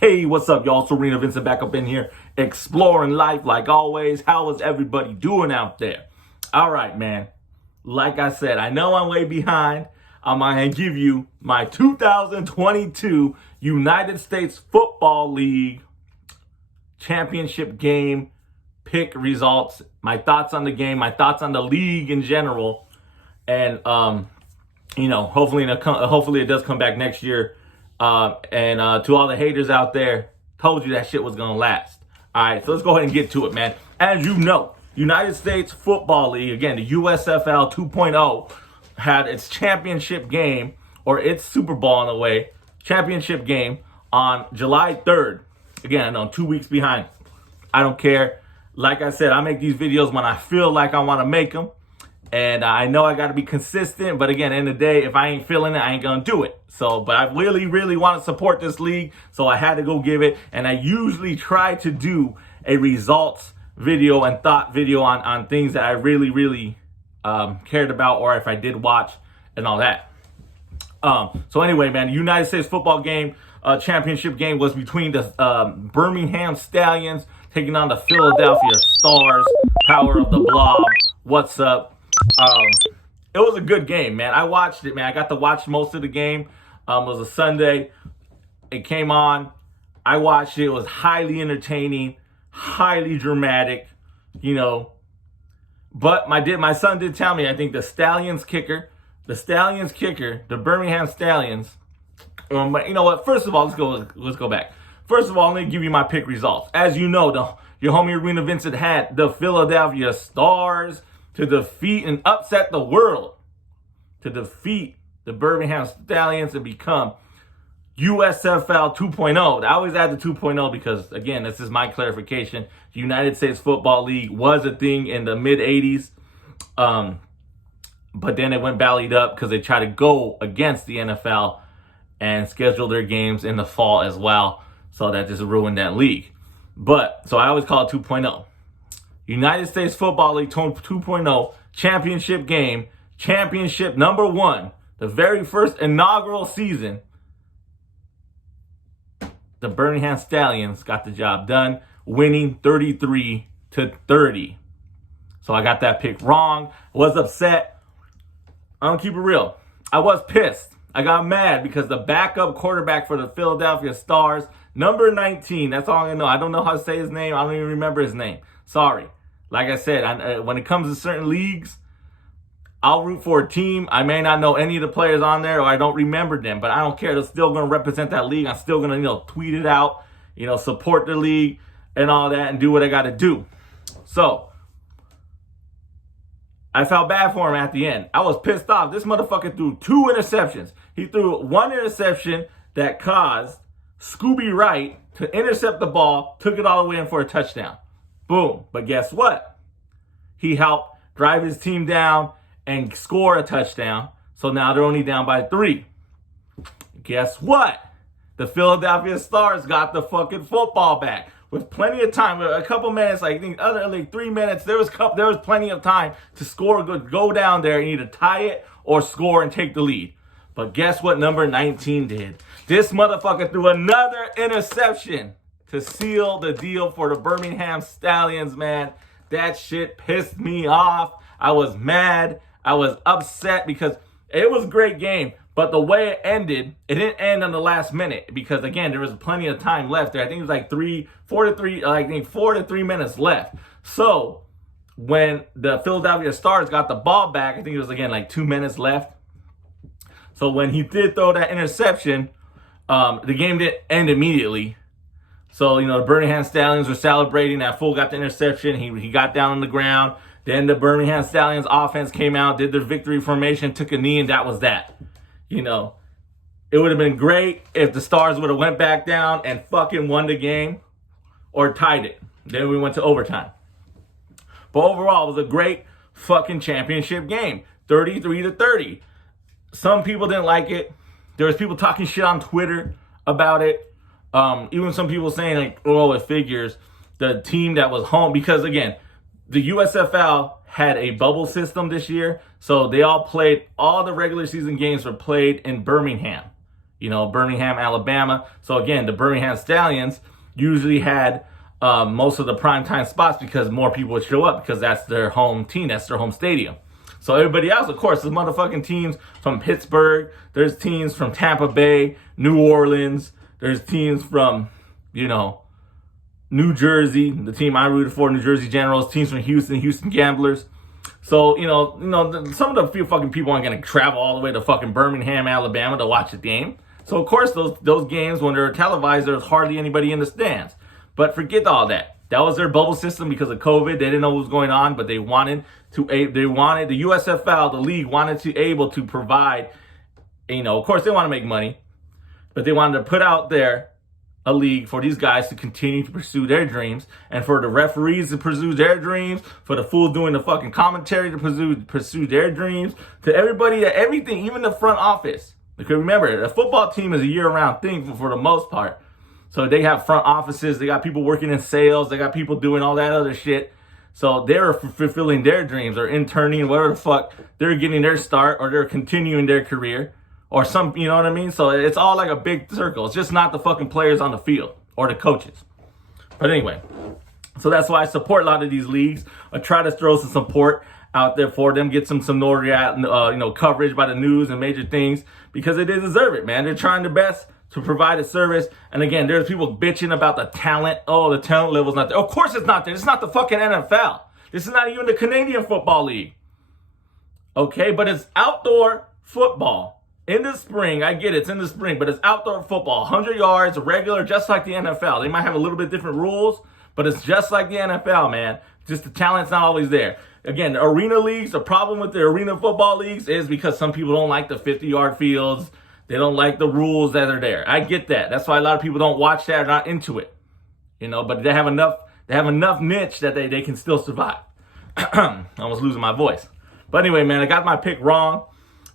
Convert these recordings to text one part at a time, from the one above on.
Hey, what's up, y'all? ARENAVINCENT back up in here, exploring life like always. How is everybody doing out there? All right, man. Like I said, I know I'm way behind. I'm going to give you my 2022 United States Football League championship game pick results, my thoughts on the game, my thoughts on the league in general, and hopefully it does come back next year. And to all the haters out there, told you that shit was gonna last. All right, so let's go ahead and get to it, man. As you know, United States Football League, again, the USFL 2.0, had its championship game, or its Super Bowl in a way, championship game on July 3rd. Again, I know, 2 weeks behind. I don't care. Like I said, I make these videos when I feel like I want to make them. And I know I got to be consistent, but again, in the day, if I ain't feeling it, I ain't going to do it. So, but I really, really want to support this league, so I had to go give it. And I usually try to do a results video and thought video on things that I really, really cared about, or if I did watch and all that. So anyway, man, the United States football game, championship game was between the Birmingham Stallions taking on the Philadelphia Stars. Power of the Blob. What's up? It was a good game, man. I watched it, man. I got to watch most of the game. It was a Sunday. It came on. I watched it. It was highly entertaining, highly dramatic, But my son did tell me, I think the Birmingham Stallions. But you know what? First of all, let's go back. First of all, let me give you my pick results. As you know, your homie ARENAVINCENT had the Philadelphia Stars to defeat and upset the world, to defeat the Birmingham Stallions and become USFL 2.0. I always add the 2.0 because, again, this is my clarification. The United States Football League was a thing in the mid-'80s, but then it went bellied up because they tried to go against the NFL and schedule their games in the fall as well, so that just ruined that league. So I always call it 2.0. United States Football League 2.0 championship game, championship number 1, the very first inaugural season. The Birmingham Stallions got the job done, winning 33-30. So I got that pick wrong. I was upset. I'm gonna keep it real. I was pissed. I got mad because the backup quarterback for the Philadelphia Stars, number 19, that's all I know. I don't know how to say his name. I don't even remember his name. Sorry. Like I said, when it comes to certain leagues, I'll root for a team. I may not know any of the players on there, or I don't remember them, but I don't care. They're still going to represent that league. I'm still going to, tweet it out, support the league and all that and do what I got to do. So I felt bad for him at the end. I was pissed off. This motherfucker threw 2 interceptions. He threw 1 interception that caused Scooby Wright to intercept the ball, took it all the way in for a touchdown. Boom. But guess what? He helped drive his team down and score a touchdown. So now they're only down by 3. Guess what? The Philadelphia Stars got the fucking football back with plenty of time. A couple minutes, I think 3 minutes. There was plenty of time to score. Go down there and either tie it or score and take the lead. But guess what number 19 did? This motherfucker threw another interception to seal the deal for the Birmingham Stallions, man. That shit pissed me off. I was mad. I was upset because it was a great game. But the way it ended, it didn't end on the last minute because, again, there was plenty of time left there. I think it was like 4 to 3 minutes left. So when the Philadelphia Stars got the ball back, I think it was, again, like 2 minutes left. So when he did throw that interception, the game didn't end immediately. So, the Birmingham Stallions were celebrating. That fool got the interception. He got down on the ground. Then the Birmingham Stallions offense came out, did their victory formation, took a knee, and that was that. It would have been great if the Stars would have went back down and fucking won the game or tied it. Then we went to overtime. But overall, it was a great fucking championship game. 33-30. Some people didn't like it. There was people talking shit on Twitter about it. Even some people saying, like, oh, it figures the team that was home. Because, again, the USFL had a bubble system this year. So they all the regular season games were played in Birmingham. Birmingham, Alabama. So again, the Birmingham Stallions usually had most of the primetime spots because more people would show up because that's their home team, that's their home stadium. So everybody else, of course, there's motherfucking teams from Pittsburgh, there's teams from Tampa Bay, New Orleans, there's teams from, New Jersey, the team I rooted for, New Jersey Generals, teams from Houston Gamblers. So, some of the few fucking people aren't going to travel all the way to fucking Birmingham, Alabama to watch the game. So, of course, those games, when they're televised, there's hardly anybody in the stands. But forget all that. That was their bubble system because of COVID. They didn't know what was going on, but the USFL, the league, wanted to able to provide, of course, they want to make money, but they wanted to put out there a league for these guys to continue to pursue their dreams, and for the referees to pursue their dreams, for the fools doing the fucking commentary to pursue their dreams, to everybody, everything, even the front office. Because remember, a football team is a year-round thing for the most part. So they have front offices, they got people working in sales, they got people doing all that other shit. So they're fulfilling their dreams or interning, whatever the fuck. They're getting their start or they're continuing their career. Or some, you know what I mean? So it's all like a big circle. It's just not the fucking players on the field or the coaches. But anyway, so that's why I support a lot of these leagues. I try to throw some support out there for them, get some notoriety, coverage by the news and major things because they deserve it, man. They're trying their best to provide a service. And again, there's people bitching about the talent. Oh, the talent level's not there. Of course it's not there. It's not the fucking NFL. This is not even the Canadian Football League. Okay, but it's outdoor football. In the spring, I get it's in the spring, but it's outdoor football. 100 yards, regular, just like the NFL. They might have a little bit different rules, but it's just like the NFL, man. Just the talent's not always there. Again, the arena leagues, the problem with the arena football leagues is because some people don't like the 50-yard fields. They don't like the rules that are there. I get that. That's why a lot of people don't watch that or not into it. But they have enough niche that they can still survive. I was losing my voice. But anyway, man, I got my pick wrong.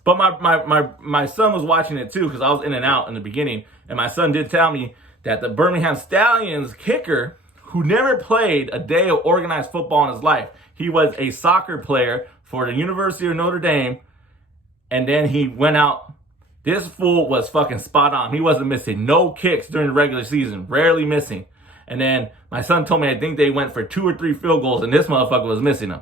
But my son was watching it too because I was in and out in the beginning. And my son did tell me that the Birmingham Stallions kicker, who never played a day of organized football in his life, he was a soccer player for the University of Notre Dame. And then he went out. This fool was fucking spot on. He wasn't missing no kicks during the regular season, rarely missing. And then my son told me I think they went for 2 or 3 field goals and this motherfucker was missing them.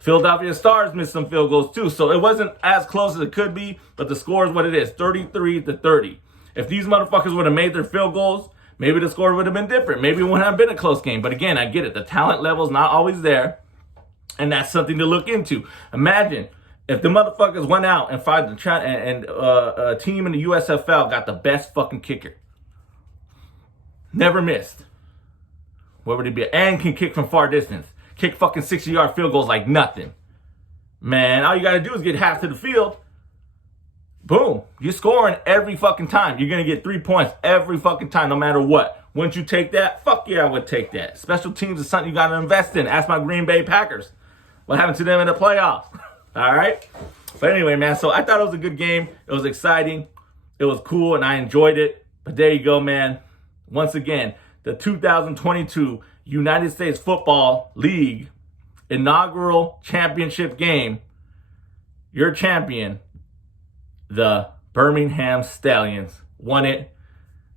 Philadelphia Stars missed some field goals too, so it wasn't as close as it could be, but the score is what it is, 33-30. If these motherfuckers would have made their field goals, maybe the score would have been different. Maybe it wouldn't have been a close game. But again, I get it. The talent level's not always there, and that's something to look into. Imagine if the motherfuckers went out and fired a team in the USFL got the best fucking kicker. Never missed. What would it be? And can kick from far distance. Kick fucking 60-yard field goals like nothing. Man, all you got to do is get half to the field. Boom. You're scoring every fucking time. You're going to get 3 points every fucking time, no matter what. Once you take that, fuck yeah, I would take that. Special teams is something you got to invest in. Ask my Green Bay Packers. What happened to them in the playoffs? All right? But anyway, man, so I thought it was a good game. It was exciting. It was cool, and I enjoyed it. But there you go, man. Once again, the 2022 United States Football League inaugural championship game. Your champion, the Birmingham Stallions, won it.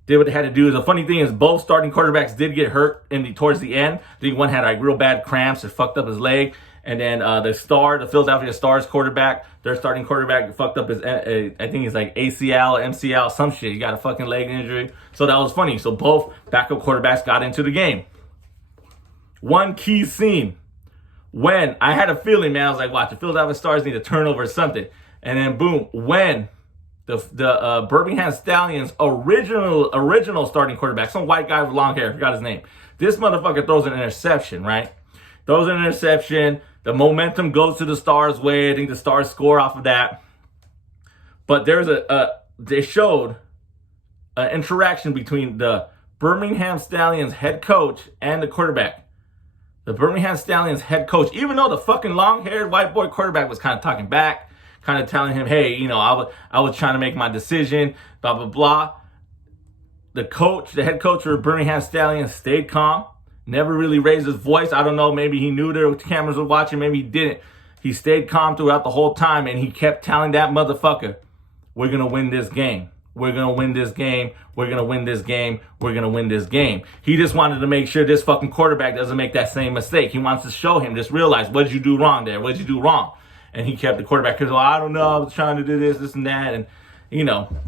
Did what they had to do. The funny thing is both starting quarterbacks did get hurt towards the end. I think one had like real bad cramps. It fucked up his leg. And then the Philadelphia Stars quarterback, their starting quarterback fucked up his, I think he's like ACL, MCL, some shit. He got a fucking leg injury. So that was funny. So both backup quarterbacks got into the game. One key scene when I had a feeling, man, I was like, watch, the Philadelphia Stars need a turnover or something. And then boom, when the Birmingham Stallions original starting quarterback, some white guy with long hair, I forgot his name. This motherfucker throws an interception, right? Throws an interception. The momentum goes to the Stars' way. I think the Stars score off of that. But there's they showed an interaction between the Birmingham Stallions head coach and the quarterback. The Birmingham Stallions head coach, even though the fucking long-haired white boy quarterback was kind of talking back, kind of telling him, hey, I was trying to make my decision, blah, blah, blah. The head coach for Birmingham Stallions stayed calm, never really raised his voice. I don't know, maybe he knew the cameras were watching, maybe he didn't. He stayed calm throughout the whole time, and he kept telling that motherfucker, we're going to win this game. we're going to win this game. We're going to win this game. We're going to win this game. He just wanted to make sure this fucking quarterback doesn't make that same mistake. He wants to show him, just realize, what did you do wrong there? What did you do wrong? And he kept the quarterback because, well, I don't know. I was trying to do this and that. And,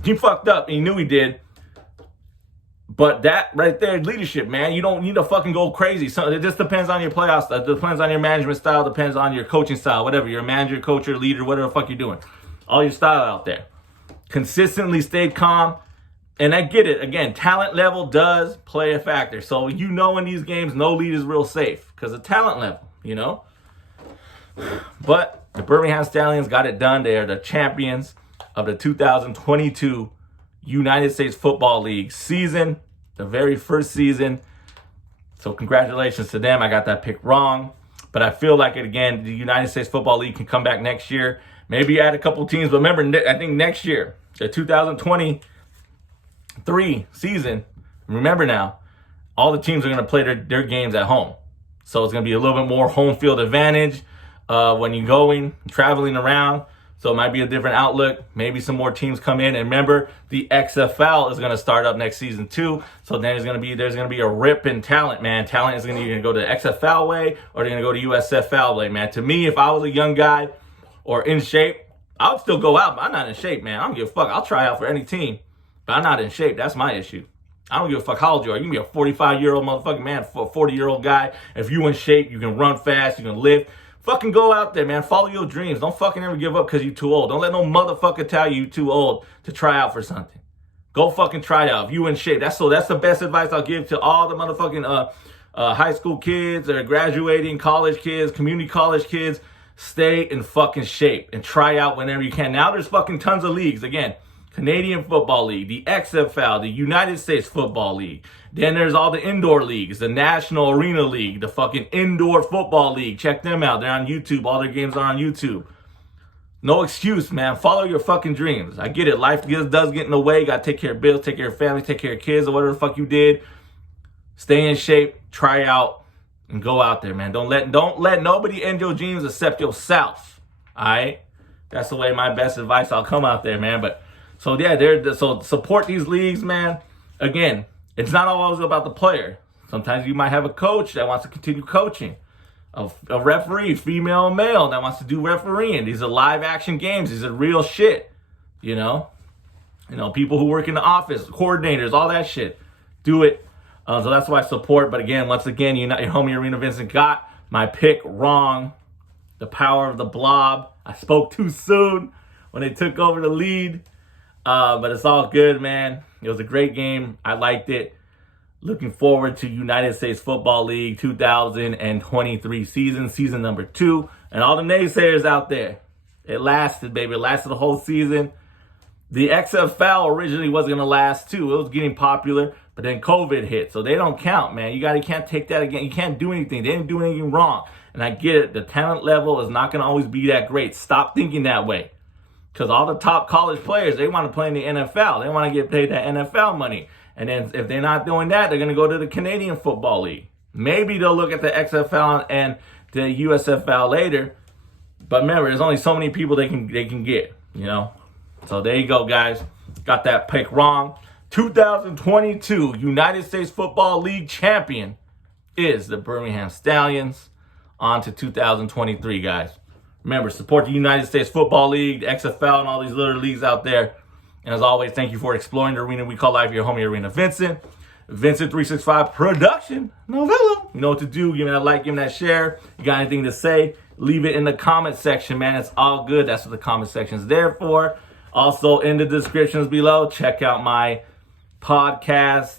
he fucked up. He knew he did. But that right there, leadership, man. You don't need to fucking go crazy. So it just depends on your playoff style. It depends on your management style. Depends on your coaching style. Whatever. You're a manager, coach, or leader, whatever the fuck you're doing. All your style out there. Consistently stay calm. And I get it. Again, talent level does play a factor. So in these games, no lead is real safe. Because of talent level, But the Birmingham Stallions got it done. They are the champions of the 2022 United States Football League season. The very first season. So congratulations to them. I got that pick wrong. But I feel like, again, the United States Football League can come back next year. Maybe add a couple teams. But remember, I think next year, the 2023 season, remember now, all the teams are going to play their games at home. So it's going to be a little bit more home field advantage when you're traveling around. So it might be a different outlook. Maybe some more teams come in. And remember, the XFL is going to start up next season too. So then there's going to be a rip in talent, man. Talent is going to either go to the XFL way or they're going to go to USFL way, man. To me, if I was a young guy or in shape, I would still go out. But I'm not in shape, man. I don't give a fuck. I'll try out for any team. But I'm not in shape. That's my issue. I don't give a fuck how old you are. You can be a 45-year-old motherfucking man, a 40-year-old guy. If you in shape, you can run fast, you can lift. Fucking go out there, man. Follow your dreams. Don't fucking ever give up because you're too old. Don't let no motherfucker tell you you're too old to try out for something. Go fucking try out. If you in shape. That's the best advice I'll give to all the motherfucking high school kids that are graduating, college kids, community college kids. Stay in fucking shape and try out whenever you can. Now there's fucking tons of leagues. Again, Canadian Football League, the XFL, the United States Football League. Then there's all the indoor leagues, the National Arena League, the fucking Indoor Football League. Check them out. They're on YouTube. All their games are on YouTube. No excuse, man. Follow your fucking dreams. I get it. Life does get in the way. You got to take care of bills, take care of family, take care of kids, or whatever the fuck you did. Stay in shape. Try out. And go out there, man. Don't let nobody end your dreams except yourself. All right? That's the way my best advice. I'll come out there, man. But so yeah, so support these leagues, man. Again, it's not always about the player. Sometimes you might have a coach that wants to continue coaching, a referee, female and male, that wants to do refereeing. These are live action games. These are real shit. People who work in the office, coordinators, all that shit. Do it. So that's why I support. But again, once again, your homie Arena Vincent got my pick wrong. The power of the blob. I spoke too soon when they took over the lead. But it's all good, man. It was a great game. I liked it. Looking forward to United States Football League 2023 season number 2. And all the naysayers out there. It lasted, baby. It lasted the whole season. The XFL originally wasn't going to last, too. It was getting popular. But then COVID hit, so they don't count, man. You can't take that again. You can't do anything. They didn't do anything wrong. And I get it. The talent level is not going to always be that great. Stop thinking that way. Because all the top college players, they want to play in the NFL. They want to get paid that NFL money. And then if they're not doing that, they're going to go to the Canadian Football League. Maybe they'll look at the XFL and the USFL later. But remember, there's only so many people they can get, So there you go, guys. Got that pick wrong. 2022 United States Football League champion is the Birmingham Stallions. On to 2023, guys. Remember, support the United States Football League, the XFL, and all these little leagues out there. And as always, thank you for exploring the arena we call life. Your homie, Arena Vincent. Vincent365 production. Novella. You know what to do. Give me that like, give me that share. You got anything to say, leave it in the comment section, man. It's all good. That's what the comment section is there for. Also, in the descriptions below, check out my podcast.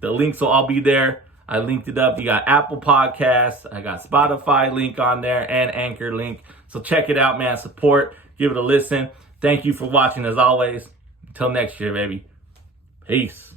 The links will all be there. I linked it up. You got Apple Podcasts. I got Spotify link on there and Anchor link. So check it out, man. Support. Give it a listen. Thank you for watching as always. Until next year, baby. Peace.